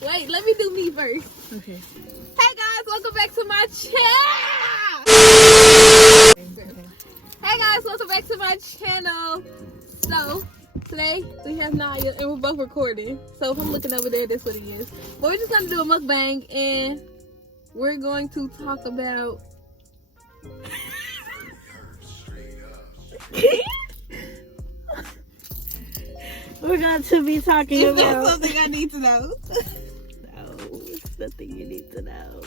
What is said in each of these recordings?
Wait, let me do me first. Okay. Hey guys, welcome back to my channel. Hey guys, welcome back to my channel. So today we have Naya and we're both recording. So if I'm looking over there, that's what it is. But we're just gonna do a mukbang and we're going to talk about We're going to be talking is about... that something I need to know? No, it's nothing you need to know.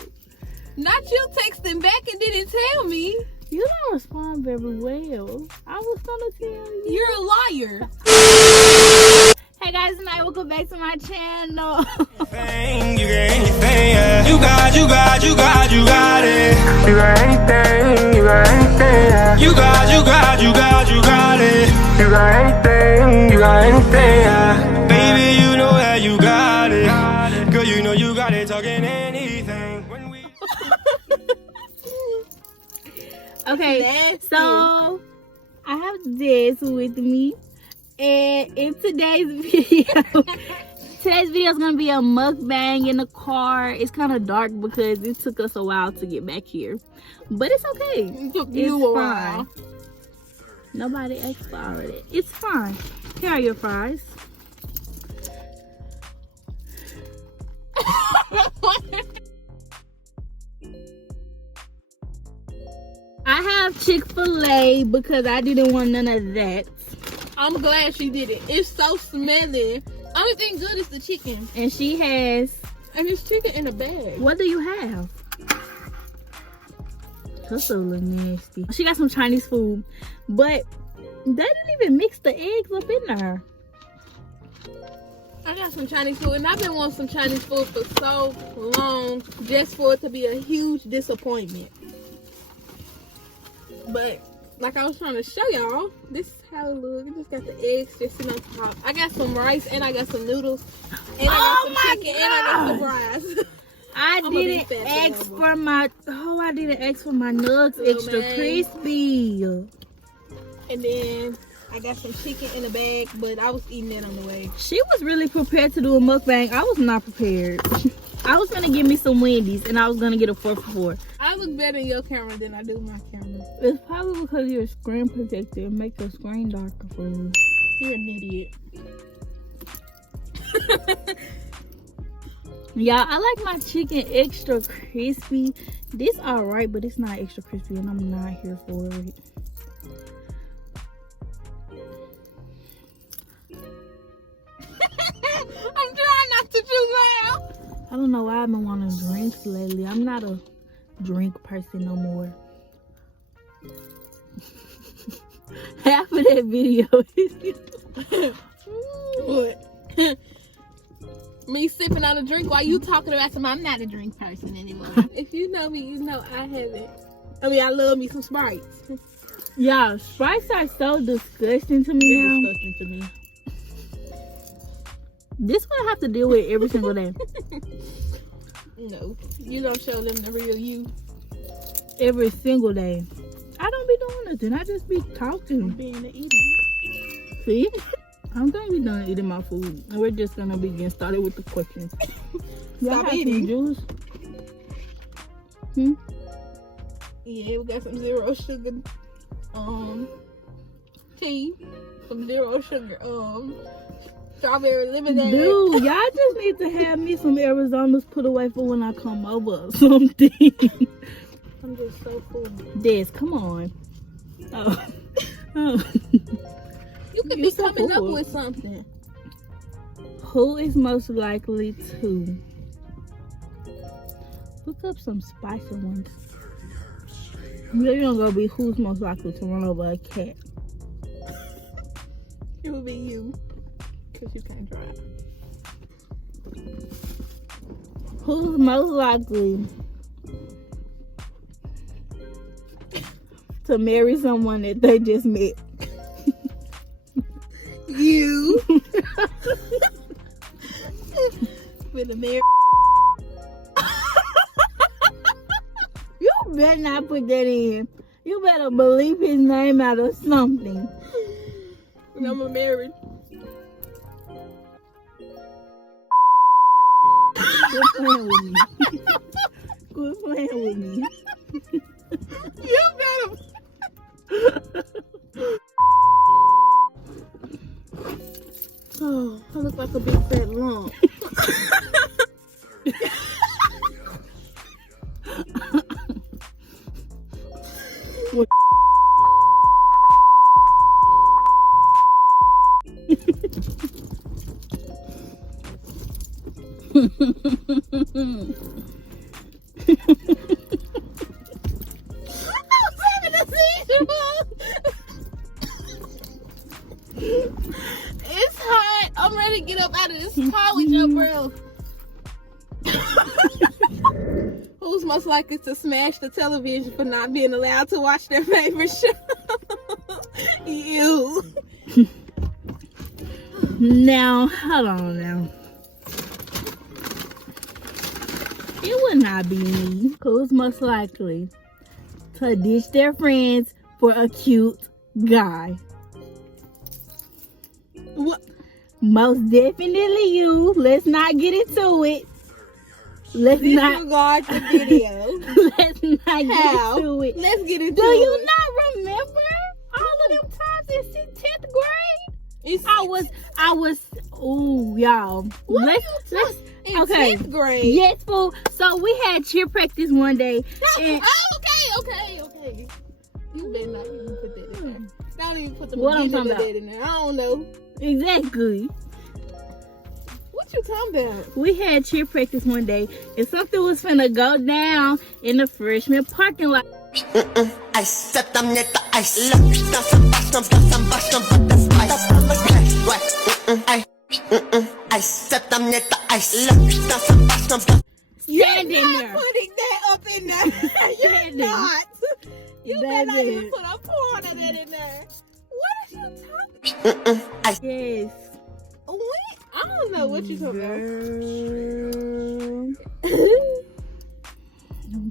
Not you texting back and didn't tell me. You don't respond very well. I was gonna tell you. You're a liar. Hey guys, tonight welcome back to my channel. You got anything, yeah. You got it. You got anything, yeah. You got it. You got anything, yeah. Baby, you know that you got it. Girl, you know you got it, talking anything. When we... Okay, so I have this with me, and in today's video is gonna be a mukbang in the car. It's kind of dark because it took us a while to get back here, but it's okay. It's fine. Nobody asked for all of it. It's fine. Here are your fries. I have Chick-ful-a because I didn't want none of that. I'm glad she did it. It's so smelly. Only thing good is the chicken. And she has... And it's chicken in a bag. What do you have? That's so little nasty. She got some Chinese food, but they didn't even mix the eggs up in there. I got some Chinese food, and I've been wanting some Chinese food for so long, just for it to be a huge disappointment. But like I was trying to show y'all, this is how it looks. It just got the eggs just sitting on top. I got some rice and I got some noodles and I got some chicken and I got some fries. I didn't ask for my nugs extra crispy. And then I got some chicken in a bag, but I was eating that on the way. She was really prepared to do a mukbang. I was not prepared. I was gonna give me some Wendy's and I was gonna get a 4 for $4. I look better in your camera than I do my camera. It's probably because you're a screen protector and make your screen darker for you. You're an idiot. Y'all, I like my chicken extra crispy. This alright, but it's not extra crispy and I'm not here for it. I'm trying not to chew loud. I don't know why I've been wanting drinks lately. I'm not a drink person no more. Half of that video is What? Me sipping on a drink while you talking about some. I'm not a drink person anymore. If you know me, you know I haven't. I love me some Sprites. Y'all, Sprites are so disgusting to me now. Disgusting to me. This what I have to deal with every single day. No, you don't show them the real you. Every single day. I don't be doing nothing. I just be talking. Being an idiot. See? I'm gonna be done eating my food. And we're just gonna be getting started with the questions. Y'all have eating. Some juice? Yeah, we got some zero sugar tea. Some zero sugar strawberry lemonade. Dude, y'all just need to have me some Arizona's put away for when I come over or something. I'm just so full. Des, come on. Oh. You could be coming up with something. Who is most likely to look up some spicy ones? You're gonna be who's most likely to run over a cat. It would be you. Because you can't drive. Who's most likely to marry someone that they just met? You. With a married. You better not put that in. You better believe his name out of something. I'm married. Quit playing with me. Quit playing with me. You better. Oh, I look like a big fat lump. It's hot. I'm ready to get up out of this car with your bro. Who's most likely to smash the television for not being allowed to watch their favorite show? You. Now, hold on now. It would not be me. Who's most likely to ditch their friends for a cute guy? What? Most definitely you. Let's not get into it. Let's not disregard the video. Let's not get into it. Let's get into it. Do you not remember all of them times in 10th grade? I was ooh, y'all. Let's in okay. 10th grade. Yes, fool. So we had cheer practice one day. And Okay. You better not even put that in there. Don't even put the what I'm beginning talking of that in there. I don't know. exactly. What you talking about? We had cheer practice one day, and something was finna go down in the freshman parking lot. I set them near the ice. I set them near the ice. Stand in You're not there. putting that up in there. You're not. You better not even put a part of that in there. What are you talking about? Yes. What? I don't know what you talking about. Girl.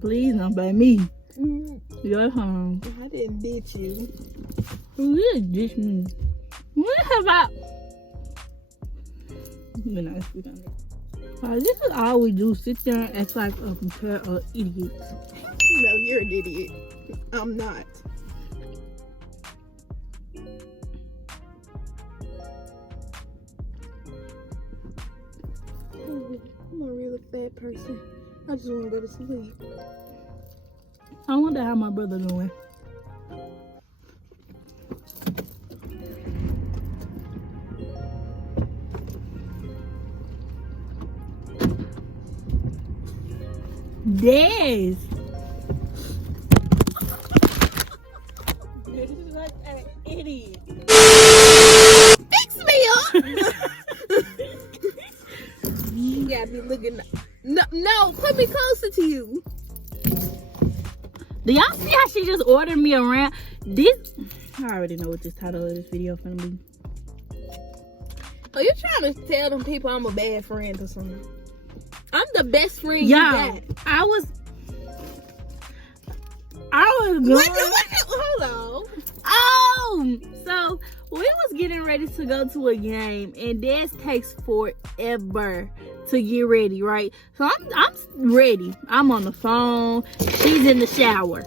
Please don't blame me. You're home. I didn't ditch you. Who is this me? When have I? We're not speaking on that. This is all we do. Sit there and act like a pair of idiots. No, you're an idiot. I'm not. I'm a really fat person. I just want to go to sleep. I wonder how my brother doing. Yes. You're just like an idiot. Fix me up. You gotta be looking. No, put me closer to you. Do y'all see how she just ordered me around? This, I already know what this title of this video is gonna be. Oh, you're trying to tell them people I'm a bad friend or something. I'm the best friend you Y'all, got. I was going. Hold on. Oh, so we was getting ready to go to a game, and Dad takes forever to get ready, right? So I'm ready. I'm on the phone. She's in the shower,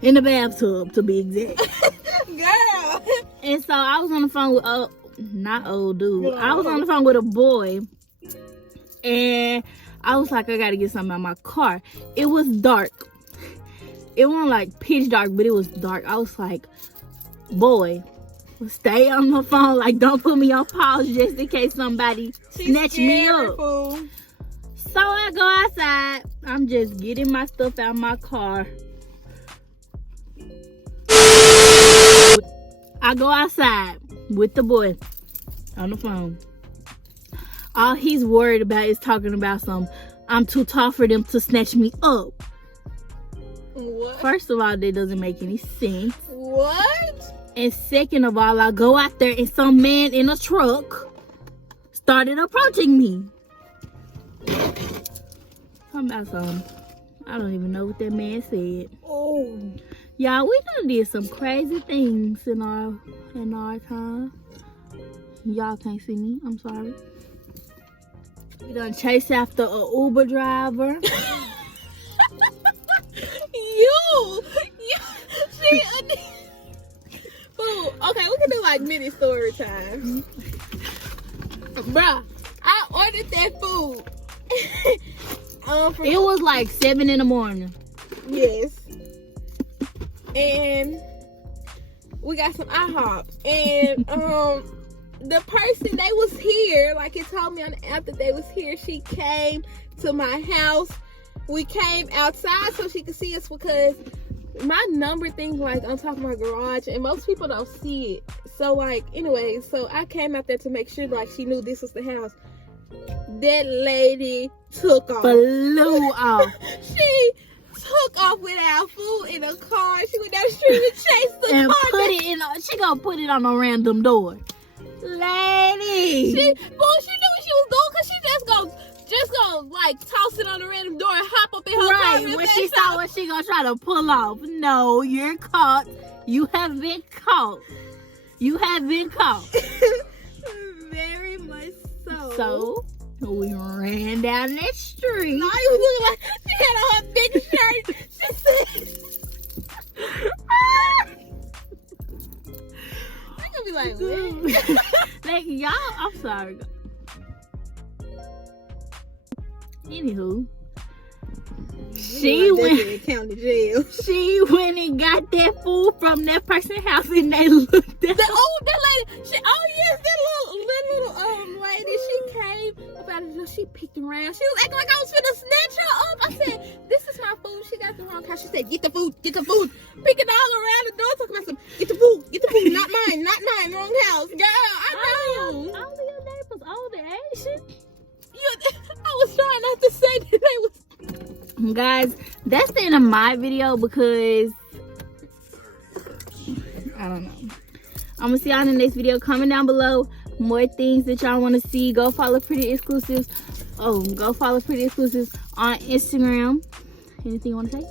in the bathtub, to be exact. Girl. And so I was on the phone with not old dude. I was on the phone with a boy, and I was like, I gotta get something out of my car. It was dark. It wasn't like pitch dark, but it was dark. I was like, boy, stay on the phone. Like, don't put me on pause just in case somebody snatch me up. Fool. So I go outside. I'm just getting my stuff out of my car. I go outside with the boy on the phone. All he's worried about is talking about I'm too tall for them to snatch me up. What? First of all, that doesn't make any sense. What? And second of all, I go out there and some man in a truck started approaching me. Talking about something. I don't even know what that man said. Oh. Y'all, we done did some crazy things in our time. Y'all can't see me. I'm sorry. We done chase after a Uber driver. She food. Okay, we can do like mini story time. Bruh, I ordered that food. It was like 7 in the morning. Yes. And we got some IHOP. And the person, they was here, like it told me on the app that they was here. She came to my house. We came outside so she could see us because my number thing like on top of my garage and most people don't see it. So like anyway, so I came out there to make sure like she knew this was the house. That lady took off. Flew off. She took off with our food in a car. She went down the street and chased the And car. put it in. She gonna put it on a random door. Lady. She knew what she was doing because she just gonna like toss it on a random door and hop up in her car. Right. When she saw what she gonna try to pull off. No, you're caught. You have been caught. You have been caught. Very much so. So we ran down that street. No, you look like she had on her big shirt. She said, I'm gonna be like, what? Like y'all, I'm sorry. Anywho, she went and got that food from that person's house and they looked at that lady. That little lady. She came about it. She peeked around. She was acting like I was finna snatch her up. I said, "This is my food." She got the wrong house. She said, "Get the food, get the food." Picking all around the door, talking about some, "Get the food, not mine, wrong house." Girl, I know. All of your neighbors older, ain't she? I was trying not to say that they was. Guys, that's the end of my video because I don't know. I'm gonna see y'all in the next video. Comment down below more things that y'all want to see. Go follow Pretty Exclusives. Go follow Pretty Exclusives on Instagram. Anything you want to say?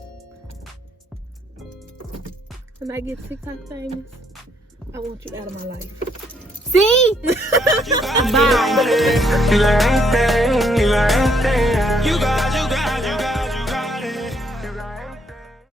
When I get TikTok famous, I want you out of my life. See? You got Bye. it. You got everything. You got everything.